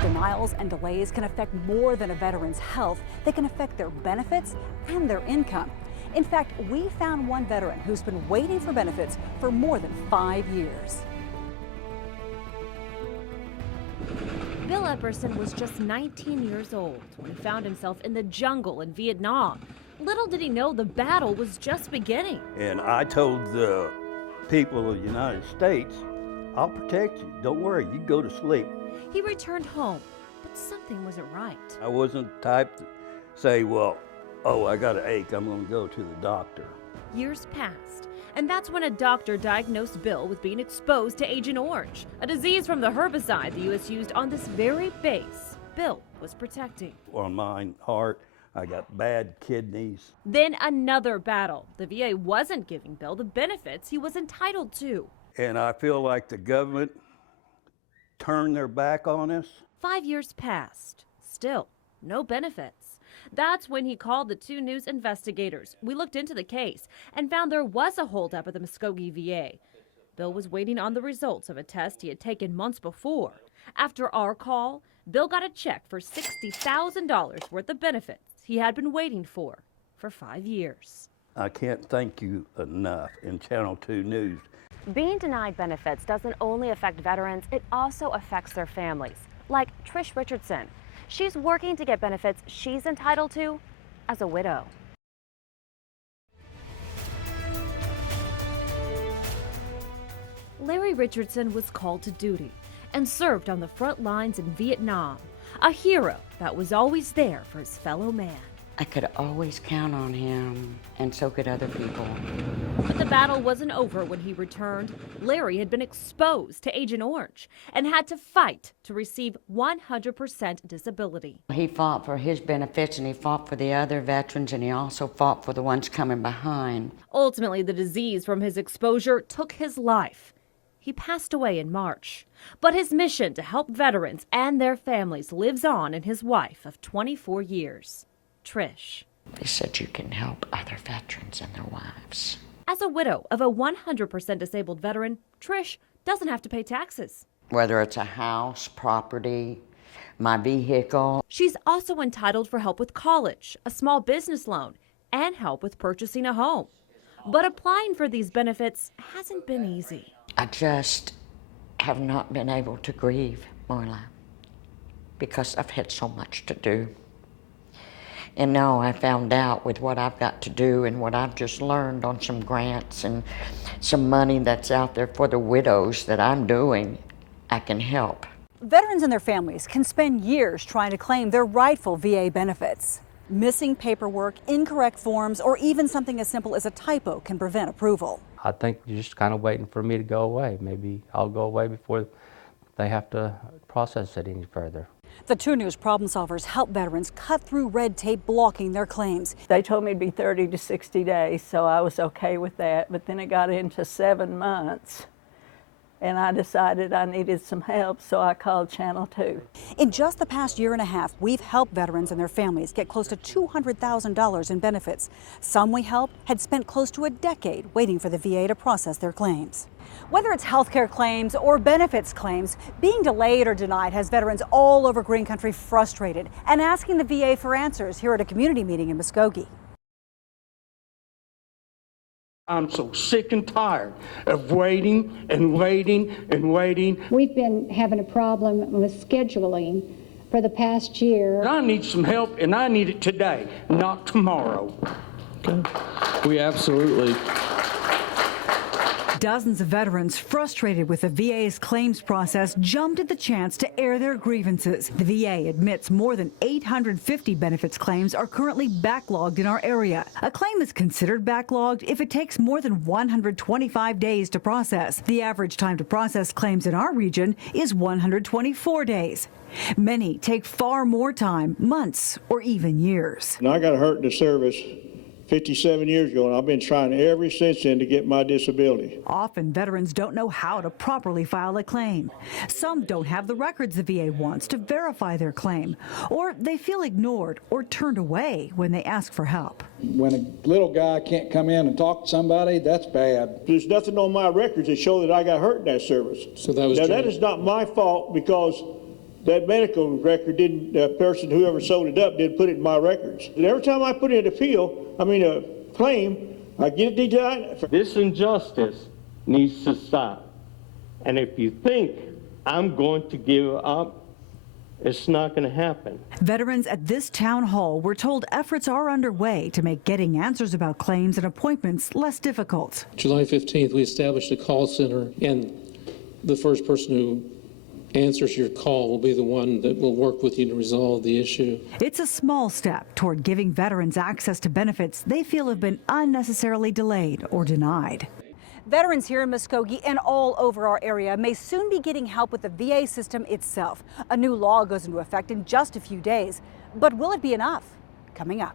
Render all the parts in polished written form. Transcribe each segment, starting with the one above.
Denials and delays can affect more than a veteran's health. They can affect their benefits and their income. In fact, we found one veteran who's been waiting for benefits for more than 5 years. Bill Epperson was just 19 years old when he found himself in the jungle in Vietnam. Little did he know the battle was just beginning. And I told the people of the United States, I'll protect you. Don't worry, you go to sleep. He returned home, but something wasn't right. I wasn't the type to say, well, oh, I got an ache, I'm going to go to the doctor. Years passed, and that's when a doctor diagnosed Bill with being exposed to Agent Orange, a disease from the herbicide the U.S. used on this very base Bill was protecting. On my heart, I got bad kidneys. Then another battle. The VA wasn't giving Bill the benefits he was entitled to. And I feel like the government turned their back on us. 5 years passed. Still, no benefits. That's when he called the 2 News investigators. We looked into the case and found there was a holdup at the Muskogee VA. Bill was waiting on the results of a test he had taken months before. After our call, Bill got a check for $60,000 worth of benefits he had been waiting for 5 years. I can't thank you enough in Channel 2 News. Being denied benefits doesn't only affect veterans, it also affects their families, like Trish Richardson. She's working to get benefits she's entitled to as a widow. Larry Richardson was called to duty and served on the front lines in Vietnam, a hero that was always there for his fellow man. I could always count on him, and so could other people. But the battle wasn't over when he returned. Larry had been exposed to Agent Orange and had to fight to receive 100% disability. He fought for his benefits, and he fought for the other veterans, and he also fought for the ones coming behind. Ultimately, the disease from his exposure took his life. He passed away in March. But his mission to help veterans and their families lives on in his wife of 24 years. Trish. They said you can help other veterans and their wives. As a widow of a 100% disabled veteran, Trish doesn't have to pay taxes. Whether it's a house, property, my vehicle. She's also entitled for help with college, a small business loan, and help with purchasing a home. But applying for these benefits hasn't been easy. I just have not been able to grieve, Marla, because I've had so much to do. And now I found out with what I've got to do and what I've just learned on some grants and some money that's out there for the widows that I'm doing, I can help. Veterans and their families can spend years trying to claim their rightful VA benefits. Missing paperwork, incorrect forms, or even something as simple as a typo can prevent approval. I think you're just kind of waiting for me to go away. Maybe I'll go away before they have to process it any further. The 2 News problem solvers help veterans cut through red tape blocking their claims. They told me it'd be 30 to 60 days, so I was okay with that. But then it got into 7 months, and I decided I needed some help, so I called Channel 2. In just the past year and a half, we've helped veterans and their families get close to $200,000 in benefits. Some we helped had spent close to a decade waiting for the VA to process their claims. Whether it's health care claims or benefits claims, being delayed or denied has veterans all over Green Country frustrated and asking the VA for answers here at a community meeting in Muskogee. I'm so sick and tired of waiting and waiting and waiting. We've been having a problem with scheduling for the past year. I need some help, and I need it today, not tomorrow. Okay. We absolutely. Dozens of veterans frustrated with the VA's claims process jumped at the chance to air their grievances. The VA admits more than 850 benefits claims are currently backlogged in our area. A claim is considered backlogged if it takes more than 125 days to process. The average time to process claims in our region is 124 days. Many take far more time, months or even years. And I got hurt in the service 57 years ago, and I've been trying ever since then to get my disability. Often veterans don't know how to properly file a claim. Some don't have the records the VA wants to verify their claim, or they feel ignored or turned away when they ask for help. When a little guy can't come in and talk to somebody, that's bad. There's nothing on my records that show that I got hurt in that service. So that was now, that is not my fault, because that medical record didn't, the person, whoever sold it up, didn't put it in my records. And every time I put in a claim, I get it denied. This injustice needs to stop. And if you think I'm going to give up, it's not going to happen. Veterans at this town hall were told efforts are underway to make getting answers about claims and appointments less difficult. July 15th, we established a call center, and the first person who answers your call will be the one that will work with you to resolve the issue. It's a small step toward giving veterans access to benefits they feel have been unnecessarily delayed or denied. Veterans here in Muskogee and all over our area may soon be getting help with the VA system itself. A new law goes into effect in just a few days. But will it be enough? Coming up.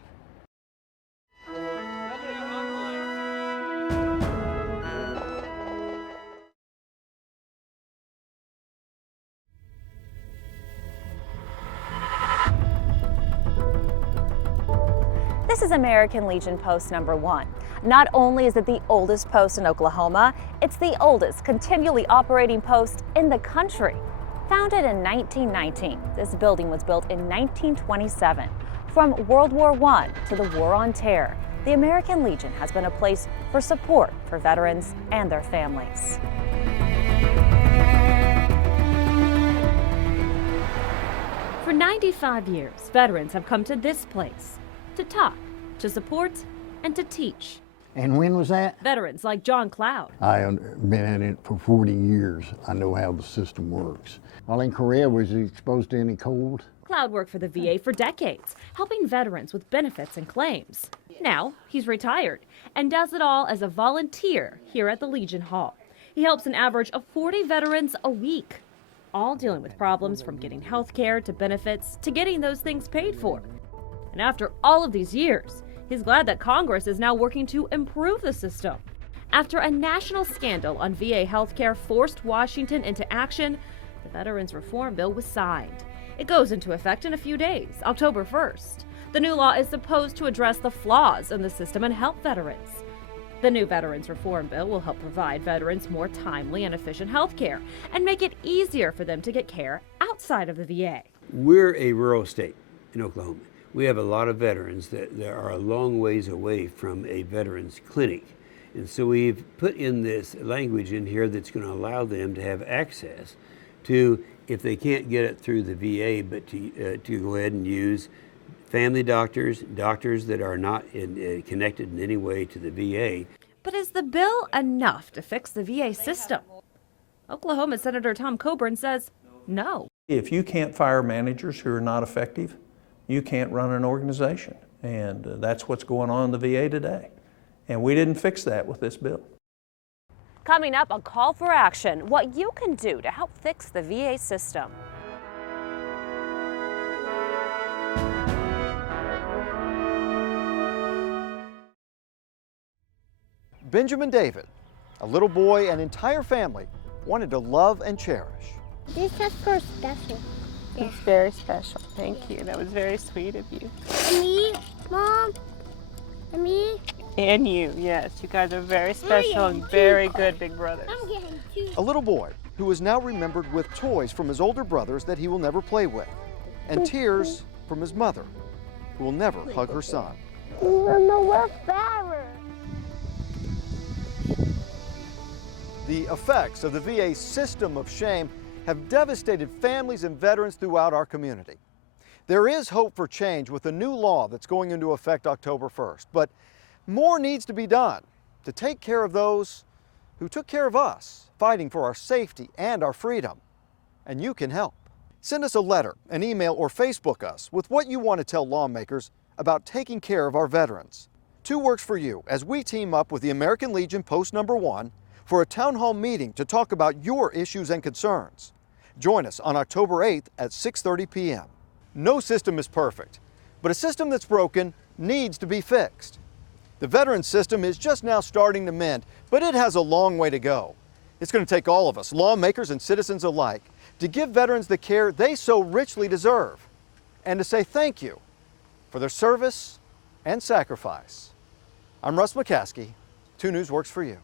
This is American Legion Post number 1. Not only is it the oldest post in Oklahoma, it's the oldest continually operating post in the country. Founded in 1919, this building was built in 1927. From World War I to the War on Terror, the American Legion has been a place for support for veterans and their families. For 95 years, veterans have come to this place to talk, to support, and to teach. And when was that? Veterans like John Cloud. I've been at it for 40 years. I know how the system works. While in Korea, was he exposed to any cold? Cloud worked for the VA for decades, helping veterans with benefits and claims. Now, he's retired and does it all as a volunteer here at the Legion Hall. He helps an average of 40 veterans a week, all dealing with problems from getting health care to benefits to getting those things paid for. And after all of these years, he's glad that Congress is now working to improve the system. After a national scandal on VA healthcare forced Washington into action, the Veterans Reform Bill was signed. It goes into effect in a few days, October 1st. The new law is supposed to address the flaws in the system and help veterans. The new Veterans Reform Bill will help provide veterans more timely and efficient health care and make it easier for them to get care outside of the VA. We're a rural state in Oklahoma. We have a lot of veterans that are a long ways away from a veterans clinic. And so we've put in this language in here that's going to allow them to have access to, if they can't get it through the VA, but to go ahead and use family doctors, doctors that are not connected in any way to the VA. But is the bill enough to fix the VA system? Oklahoma Senator Tom Coburn says no. If you can't fire managers who are not effective, you can't run an organization. And that's what's going on in the VA today. And we didn't fix that with this bill. Coming up, a call for action, what you can do to help fix the VA system. Benjamin David, a little boy and entire family, wanted to love and cherish. This is so special. It's very special. Thank you. That was very sweet of you. And me, Mom, and me. And you, yes. You guys are very special and very good big brothers. I'm getting two. A little boy who is now remembered with toys from his older brothers that he will never play with, and tears from his mother, who will never hug her son. We're better. The effects of the VA system of shame have devastated families and veterans throughout our community. There is hope for change with a new law that's going into effect October 1st, but more needs to be done to take care of those who took care of us, fighting for our safety and our freedom. And you can help. Send us a letter, an email, or Facebook us with what you want to tell lawmakers about taking care of our veterans. 2 works for you as we team up with the American Legion Post number 1 for a town hall meeting to talk about your issues and concerns. Join us on October 8th at 6:30 p.m. No system is perfect, but a system that's broken needs to be fixed. The veterans system is just now starting to mend, but it has a long way to go. It's going to take all of us, lawmakers and citizens alike, to give veterans the care they so richly deserve, and to say thank you for their service and sacrifice. I'm Russ McCaskey. 2 News works for you.